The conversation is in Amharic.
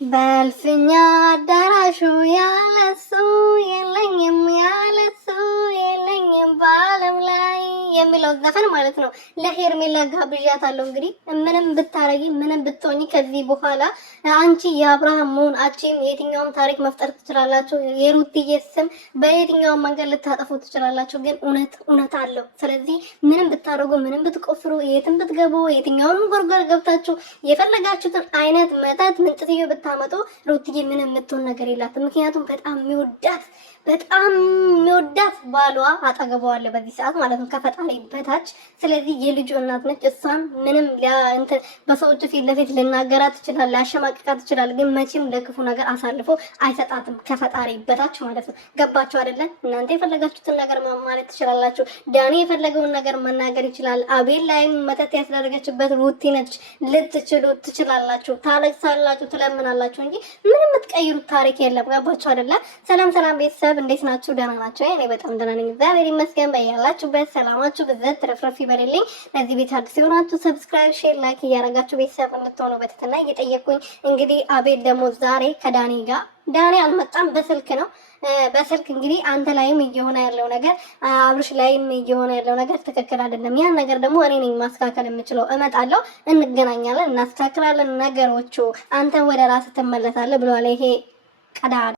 በልፍኛ አዳራሹ ያለሱ የለኝም ያለሱ የለኝም በዓለም ላይ የሚለው ዘፈን ማለት ነው። ለሄርሜላ ጋብዣታለሁ። እንግዲህ ምንም ብታረጊ ምንም ብትሆኚ ከዚህ በኋላ አንቺ የአብርሃም መሆን አንቺም የትኛውም ታሪክ መፍጠር ትችላላችሁ። የሩትዬ ስም በየትኛውም መንገድ ልታጠፉ ትችላላችሁ። ግን እውነት አለው። ስለዚህ ምንም ብታረጉ ምንም ብትቆፍሩ የትም ብትገቡ የትኛውም ጎርጎር ገብታችሁ የፈለጋችሁትን አይነት መተት ምንጥትዮ ብታመጡ ሩትዬ ምንም የምትሆን ነገር የላትም። ምክንያቱም በጣም የሚወዳት ባሏ አጠገቧ አለ በዚህ ሰዓት ማለት ነው ከፈጣሪ በታች። ስለዚህ የልጁ እናት ነች። እሷን ምንም በሰዎች ፊት ለፊት ልናገራት ይችላል፣ ሊያሸማቅቃት ይችላል። ግን መቼም ለክፉ ነገር አሳልፎ አይሰጣትም ከፈጣሪ በታች ማለት ነው። ገባችሁ አይደለ? እናንተ የፈለጋችሁትን ነገር ማለት ትችላላችሁ። ዳኒ የፈለገውን ነገር መናገር ይችላል። አቤል ላይም መተት ያስደረገችበት ሩቲ ነች። ልትችሉ ትችላላችሁ፣ ታለቅሳላችሁ፣ ትለምናላችሁ እንጂ ምንም የምትቀይሩት ታሪክ የለም። ገባችሁ አይደለ? ሰላም ቤተሰብ እንዴት ናችሁ? ደህና ናችሁ? እኔ በጣም ደህና ነኝ፣ እግዚአብሔር ይመስገን። በያላችሁበት ሰላማችሁ ብዘት ትረፍረፍ ይበልልኝ። ለዚህ ቤት አዲስ የሆናችሁ ሰብስክራይብ፣ ሼር፣ ላይክ እያደረጋችሁ ቤተሰብ እንድትሆኑ በትህትና እየጠየኩኝ እንግዲህ አቤል ደግሞ ዛሬ ከዳኒ ጋር ዳኒ አልመጣም፣ በስልክ ነው። በስልክ እንግዲህ አንተ ላይም እየሆነ ያለው ነገር አብርሽ ላይም እየሆነ ያለው ነገር ትክክል አይደለም። ያን ነገር ደግሞ እኔ ነኝ ማስተካከል የምችለው። እመጣለሁ፣ እንገናኛለን፣ እናስተካክላለን ነገሮቹ። አንተ ወደ ራስህ ትመለሳለህ ብሏል ይሄ ቀዳዳ